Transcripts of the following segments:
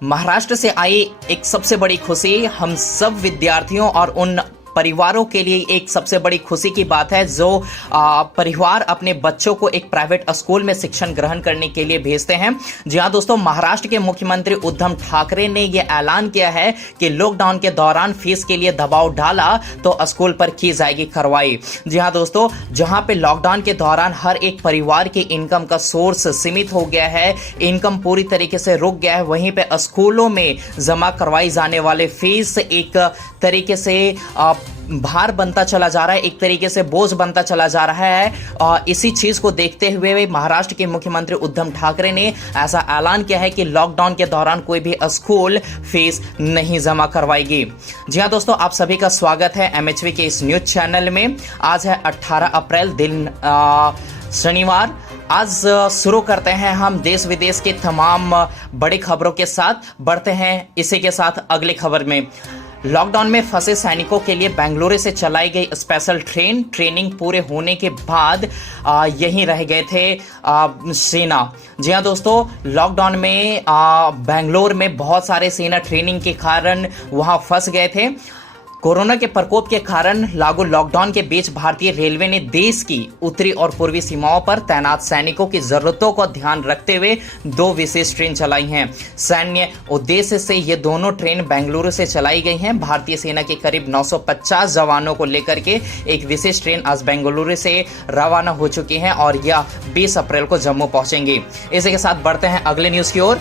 महाराष्ट्र से आई एक सबसे बड़ी खुशी हम सब विद्यार्थियों और उन परिवारों के लिए एक सबसे बड़ी खुशी की बात है जो परिवार अपने बच्चों को एक प्राइवेट स्कूल में शिक्षण ग्रहण करने के लिए भेजते हैं। जी हाँ दोस्तों, महाराष्ट्र के मुख्यमंत्री उद्धव ठाकरे ने यह ऐलान किया है कि लॉकडाउन के दौरान फीस के लिए दबाव डाला तो स्कूल पर की जाएगी कार्रवाई। जी हाँ दोस्तों, जहां पे लॉकडाउन के दौरान हर एक परिवार की इनकम का सोर्स सीमित हो गया है, इनकम पूरी तरीके से रुक गया है, वहीं पे स्कूलों में जमा करवाई जाने वाले फीस एक तरीके से भार बनता चला जा रहा है, एक तरीके से बोझ बनता चला जा रहा है। और इसी चीज को देखते हुए महाराष्ट्र के मुख्यमंत्री उद्धव ठाकरे ने ऐसा ऐलान किया है कि लॉकडाउन के दौरान कोई भी स्कूल फीस नहीं जमा करवाएगी। जी हाँ दोस्तों, आप सभी का स्वागत है एमएचवी के इस न्यूज चैनल में। आज है 18 अप्रैल, दिन शनिवार। आज शुरू करते हैं हम देश विदेश के तमाम बड़ी खबरों के साथ। बढ़ते हैं इसी के साथ अगली खबर में। लॉकडाउन में फंसे सैनिकों के लिए बेंगलुरु से चलाई गई स्पेशल ट्रेनिंग पूरे होने के बाद यहीं रह गए थे सेना। जी हाँ दोस्तों, लॉकडाउन में बेंगलुरु में बहुत सारे सेना ट्रेनिंग के कारण वहां फंस गए थे। कोरोना के प्रकोप के कारण लागू लॉकडाउन के बीच भारतीय रेलवे ने देश की उत्तरी और पूर्वी सीमाओं पर तैनात सैनिकों की जरूरतों को ध्यान रखते हुए 2 विशेष ट्रेन चलाई हैं। सैन्य उद्देश्य से ये दोनों ट्रेन बेंगलुरु से चलाई गई हैं। भारतीय सेना के करीब 950 जवानों को लेकर के एक विशेष ट्रेन आज बेंगलुरु से रवाना हो चुकी है और यह 20 अप्रैल को जम्मू पहुंचेंगी। इसी के साथ बढ़ते हैं अगले न्यूज की ओर।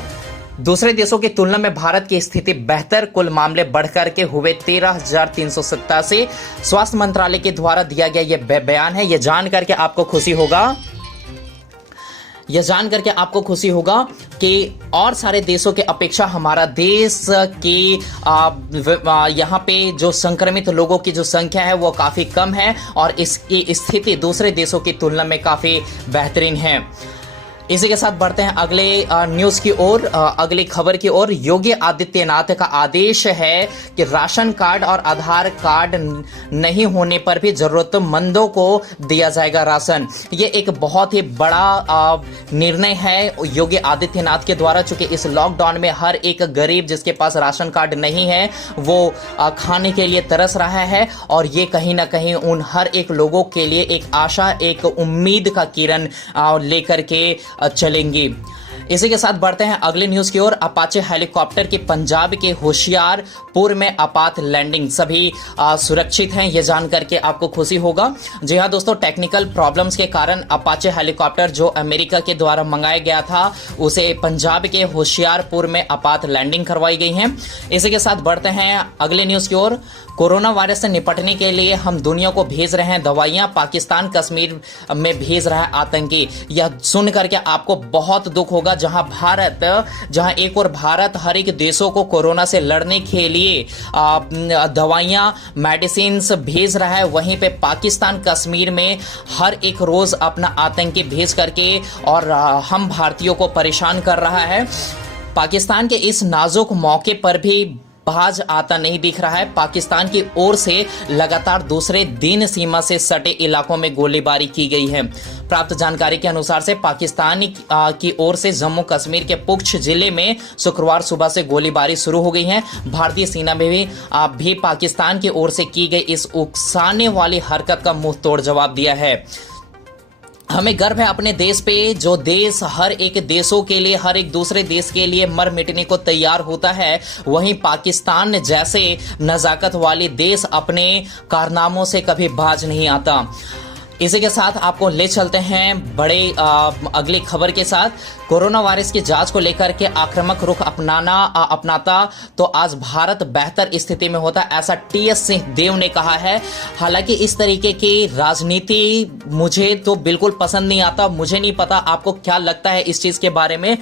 दूसरे देशों की तुलना में भारत की स्थिति बेहतर, कुल मामले बढ़कर के हुए 13,387। स्वास्थ्य मंत्रालय के द्वारा दिया गया यह बयान है। यह जान करके आपको खुशी होगा कि और सारे देशों के अपेक्षा हमारा देश की यहाँ पे जो संक्रमित लोगों की जो संख्या है वो काफी कम है और इसकी स्थिति दूसरे देशों की तुलना में काफी बेहतरीन है। इसी के साथ बढ़ते हैं अगले न्यूज की ओर, अगली खबर की ओर। योगी आदित्यनाथ का आदेश है कि राशन कार्ड और आधार कार्ड नहीं होने पर भी जरूरतमंदों को दिया जाएगा राशन। ये एक बहुत ही बड़ा निर्णय है योगी आदित्यनाथ के द्वारा, चूंकि इस लॉकडाउन में हर एक गरीब जिसके पास राशन कार्ड नहीं है वो खाने के लिए तरस रहा है और ये कहीं ना कहीं उन हर एक लोगों के लिए एक आशा, एक उम्मीद का किरण लेकर के चलेंगी। इसी के साथ बढ़ते हैं अगले न्यूज की ओर। अपाचे हेलीकॉप्टर की पंजाब के होशियारपुर में आपात लैंडिंग, सभी सुरक्षित हैं, ये जान करके आपको खुशी होगा। जी हाँ दोस्तों, टेक्निकल प्रॉब्लम्स के कारण अपाचे हेलीकॉप्टर जो अमेरिका के द्वारा मंगाया गया था उसे पंजाब के होशियारपुर में आपात लैंडिंग करवाई गई है। इसी के साथ बढ़ते हैं अगले न्यूज की ओर। कोरोना वायरस से निपटने के लिए हम दुनिया को भेज रहे हैं दवाइयां, पाकिस्तान कश्मीर में भेज रहा है आतंकी। यह सुन करके आपको बहुत दुख होगा, जहां एक और भारत हर एक देशों को कोरोना से लड़ने के लिए दवाइयां, मेडिसिन भेज रहा है, वहीं पे पाकिस्तान कश्मीर में हर एक रोज अपना आतंकी भेज करके और हम भारतीयों को परेशान कर रहा है। पाकिस्तान के इस नाजुक मौके पर भी बाज आता नहीं दिख रहा है। पाकिस्तान की ओर से लगातार दूसरे दिन सीमा से सटे इलाकों में गोलीबारी की गई है। प्राप्त जानकारी के अनुसार से पाकिस्तान की ओर से जम्मू कश्मीर के पुंछ जिले में शुक्रवार सुबह से गोलीबारी शुरू हो गई है। भारतीय सेना में भी पाकिस्तान की ओर से की गई इस उकसाने वाली हरकत का मुंह तोड़ जवाब दिया है। हमें गर्व है अपने देश पे, जो देश हर एक देशों के लिए, हर एक दूसरे देश के लिए मर मिटने को तैयार होता है, वहीं पाकिस्तान जैसे नजाकत वाली देश अपने कारनामों से कभी बाज नहीं आता। इसी के साथ आपको ले चलते हैं बड़े अगली खबर के साथ। कोरोना वायरस की जांच को लेकर के आक्रामक रुख अपनाता तो आज भारत बेहतर स्थिति में होता, ऐसा टीएस सिंहदेव ने कहा है। हालांकि इस तरीके की राजनीति मुझे तो बिल्कुल पसंद नहीं आता। मुझे नहीं पता आपको क्या लगता है इस चीज के बारे में।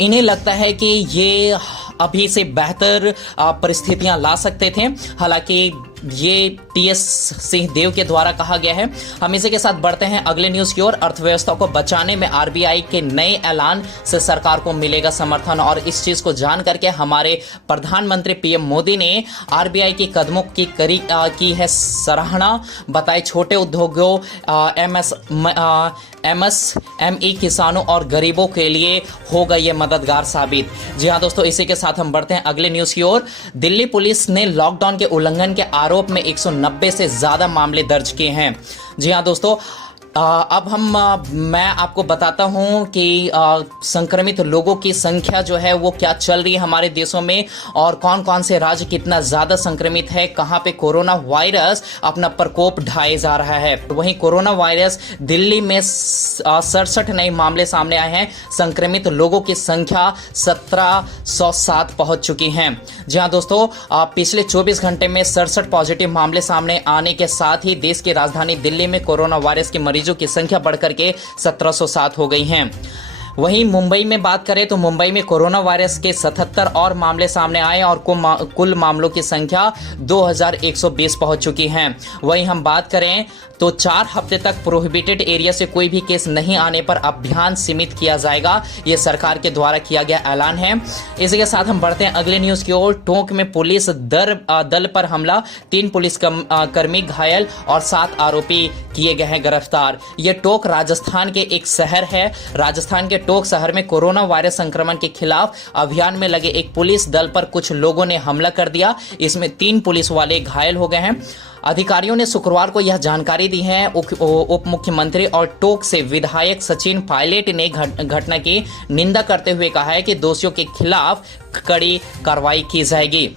इन्हें लगता है कि ये अभी से बेहतर परिस्थितियां ला सकते थे। हालांकि ये टीएस सिंहदेव के द्वारा कहा गया है। हम इसी के साथ बढ़ते हैं अगले न्यूज की ओर। अर्थव्यवस्था को बचाने में आरबीआई के नए ऐलान से सरकार को मिलेगा समर्थन, और इस चीज को जान करके हमारे प्रधानमंत्री पीएम मोदी ने आरबीआई के कदमों की है सराहना। बताए छोटे उद्योगों, एमएसएमई, किसानों और गरीबों के लिए होगा ये मददगार साबित। जी हाँ दोस्तों, इसी के साथ हम बढ़ते हैं अगले न्यूज की ओर। दिल्ली पुलिस ने लॉकडाउन के उल्लंघन के आरोप में 190 से ज्यादा मामले दर्ज किए हैं। जी हाँ दोस्तों, अब मैं आपको बताता हूं कि संक्रमित लोगों की संख्या जो है वो क्या चल रही है हमारे देशों में, और कौन कौन से राज्य कितना ज़्यादा संक्रमित है, कहां पे कोरोना वायरस अपना प्रकोप ढाए जा रहा है। वहीं कोरोना वायरस दिल्ली में 67 नए मामले सामने आए हैं। संक्रमित लोगों की संख्या 1707 पहुंच चुकी हैं। जी हाँ दोस्तों, पिछले 24 घंटे में 67 पॉजिटिव मामले सामने आने के साथ ही देश की राजधानी दिल्ली में कोरोना वायरस के मरीजों की संख्या बढ़कर के 1707 हो गई हैं। वहीं मुंबई में बात करें तो मुंबई में कोरोना वायरस के 77 और मामले सामने आए और कुल मामलों की संख्या 2120 पहुंच चुकी है। वहीं हम बात करें तो 4 हफ्ते तक प्रोहिबिटेड एरिया से कोई भी केस नहीं आने पर अभियान सीमित किया जाएगा। ये सरकार के द्वारा किया गया ऐलान है। इसी के साथ हम बढ़ते हैं अगले न्यूज की ओर। टोंक में पुलिस दल पर हमला, 3 पुलिस कर्मी घायल और 7 आरोपी किए गए हैं गिरफ्तार। ये टोंक राजस्थान के एक शहर है। राजस्थान के टोंक शहर में कोरोना वायरस संक्रमण के खिलाफ अभियान में लगे एक पुलिस दल पर कुछ लोगों ने हमला कर दिया। इसमें 3 पुलिस वाले घायल हो गए हैं। अधिकारियों ने शुक्रवार को यह जानकारी दी है। उप मुख्यमंत्री और टोंक से विधायक सचिन पायलट ने घटना की निंदा करते हुए कहा है कि दोषियों के खिलाफ कड़ी कार्रवाई की जाएगी।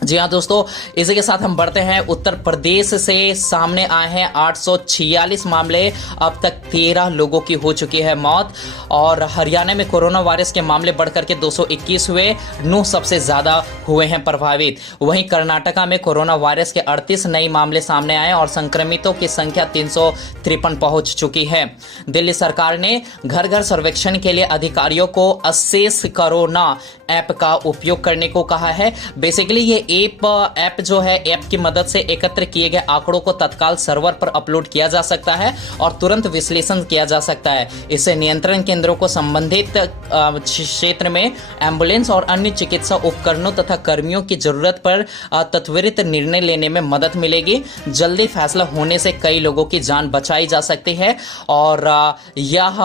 जी हाँ दोस्तों, इसी के साथ हम बढ़ते हैं। उत्तर प्रदेश से सामने आए हैं 846 मामले, अब तक 13 लोगों की हो चुकी है मौत। और हरियाणा में कोरोना वायरस के मामले बढ़कर के 221 हुए, 9 सबसे ज्यादा हुए हैं प्रभावित। वहीं कर्नाटका में कोरोना वायरस के 38 नए मामले सामने आए और संक्रमितों की संख्या 353 पहुंच चुकी है। दिल्ली सरकार ने घर घर सर्वेक्षण के लिए अधिकारियों को असेस कोरोना ऐप का उपयोग करने को कहा है। बेसिकली ये ऐप जो है, ऐप की मदद से एकत्र किए गए आंकड़ों को तत्काल सर्वर पर अपलोड किया जा सकता है और तुरंत विश्लेषण किया जा सकता है। इससे नियंत्रण केंद्रों को संबंधित क्षेत्र में एम्बुलेंस और अन्य चिकित्सा उपकरणों तथा कर्मियों की जरूरत पर त्वरित निर्णय लेने में मदद मिलेगी। जल्दी फैसला होने से कई लोगों की जान बचाई जा सकती है और यह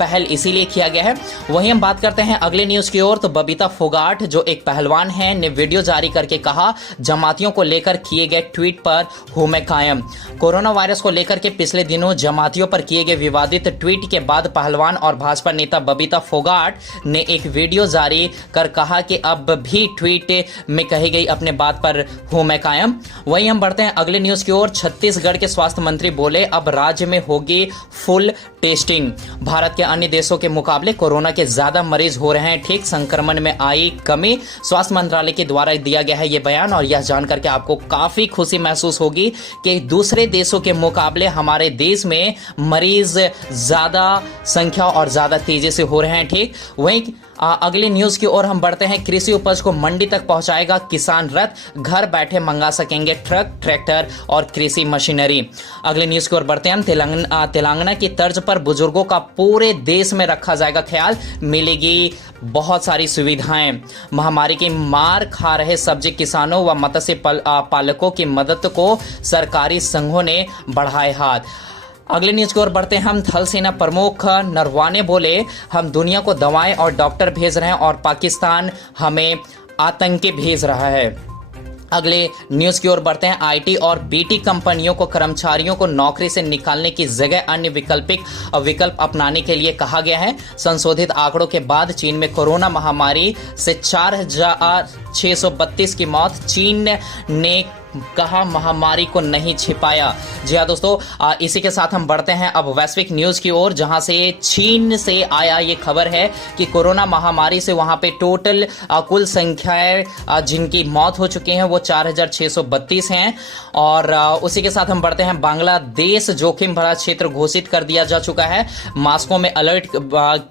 पहल इसीलिए किया गया है। वहीं हम बात करते हैं अगले न्यूज की ओर। तो बबीता फोगाट जो एक पहलवान है ने वीडियो जारी करके कहा, जमातियों को लेकर किए गए ट्वीट पर हूं मैं कायम। कोरोना वायरस को लेकर के पिछले दिनों जमातियों पर किए गए विवादित ट्वीट के बाद पहलवान और भाजपा नेता बबीता फोगाट ने एक वीडियो जारी कर कहा कि अब भी ट्वीट में कही गई अपने बात पर हूं मैं कायम। वहीं हम बढ़ते हैं अगले न्यूज की ओर। छत्तीसगढ़ के स्वास्थ्य मंत्री बोले, अब राज्य में होगी फुल टेस्टिंग। भारत के अन्य देशों के मुकाबले कोरोना के ज्यादा मरीज हो रहे हैं ठीक, संक्रमण में आई कमी। स्वास्थ्य मंत्रालय के द्वारा दिया गया है ये बयान, और यह जानकर के आपको काफी खुशी महसूस होगी कि दूसरे देशों के मुकाबले हमारे देश में मरीज ज्यादा संख्या और ज्यादा तेजी से हो रहे हैं ठीक। वहीं अगली न्यूज की ओर हम बढ़ते हैं। कृषि उपज को मंडी तक पहुंचाएगा किसान रथ, घर बैठे मंगा सकेंगे ट्रक, ट्रैक्टर और कृषि मशीनरी। अगले न्यूज की ओर बढ़ते हैं। तेलंगाना की तर्ज पर बुजुर्गों का पूरे देश में रखा जाएगा ख्याल, मिलेगी बहुत सारी सुविधाएं। महामारी की मार खा रहे सब्जी किसानों व मत्स्य पालकों की मदद को सरकारी संघों ने बढ़ाए हाथ। अगले न्यूज की ओर बढ़ते हैं हम। थल सेना प्रमुख नरवाने बोले, हम दुनिया को दवाएं और डॉक्टर भेज रहे हैं और पाकिस्तान हमें आतंकी भेज रहा है। अगले न्यूज की ओर बढ़ते हैं। आईटी और बीटी कंपनियों को कर्मचारियों को नौकरी से निकालने की जगह अन्य विकल्प अपनाने के लिए कहा गया है। संशोधित आंकड़ों के बाद चीन में कोरोना महामारी से 4632 की मौत। चीन ने कहा महामारी को नहीं छिपाया। जी हाँ दोस्तों, इसी के साथ हम बढ़ते हैं अब वैश्विक न्यूज की ओर, जहां से चीन से आया ये खबर है कि कोरोना महामारी से वहां पे टोटल कुल संख्या जिनकी मौत हो चुकी है वो 4632 हैं। और उसी के साथ हम बढ़ते हैं। बांग्लादेश जोखिम भरा क्षेत्र घोषित कर दिया जा चुका है। मॉस्को में अलर्ट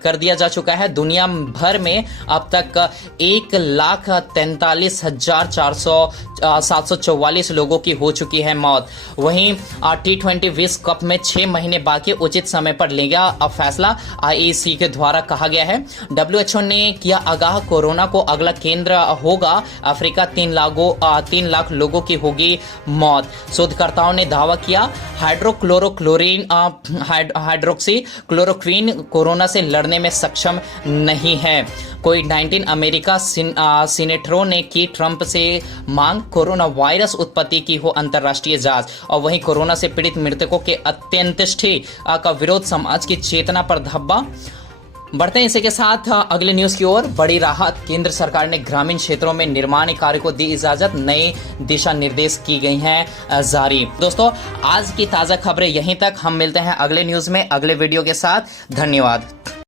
कर दिया जा चुका है। दुनिया भर में अब तक 1,43,400 744 लोगों की हो चुकी है मौत। वहीं T20 विश्व कप में 6 महीने बाकी, उचित समय पर लेगा अब फैसला, IEC के द्वारा कहा गया है। WHO ने किया आगाह, कोरोना को अगला केंद्र होगा अफ्रीका, 3 लाख लोगों की होगी मौत। शोधकर्ताओं ने दावा किया हाइड्रोक्सी क्लोरोक्वीन कोरोना से लड़ने में सक्षम नहीं है। कोविड-19 अमेरिका सीनेटरों ने की ट्रंप से मांग, कोरोना वायरस उत्पत्ति की हो अंतर्राष्ट्रीय जांच। और वहीं कोरोना से पीड़ित मृतकों के अंत्येष्टि का विरोध, समाज की चेतना पर धब्बा। बढ़ते हैं इसी के साथ अगले न्यूज की ओर। बड़ी राहत, केंद्र सरकार ने ग्रामीण क्षेत्रों में निर्माण कार्य को दी इजाजत, नए दिशा निर्देश की गई हैं जारी। दोस्तों, आज की ताजा खबरें यहीं तक। हम मिलते हैं अगले न्यूज में अगले वीडियो के साथ। धन्यवाद।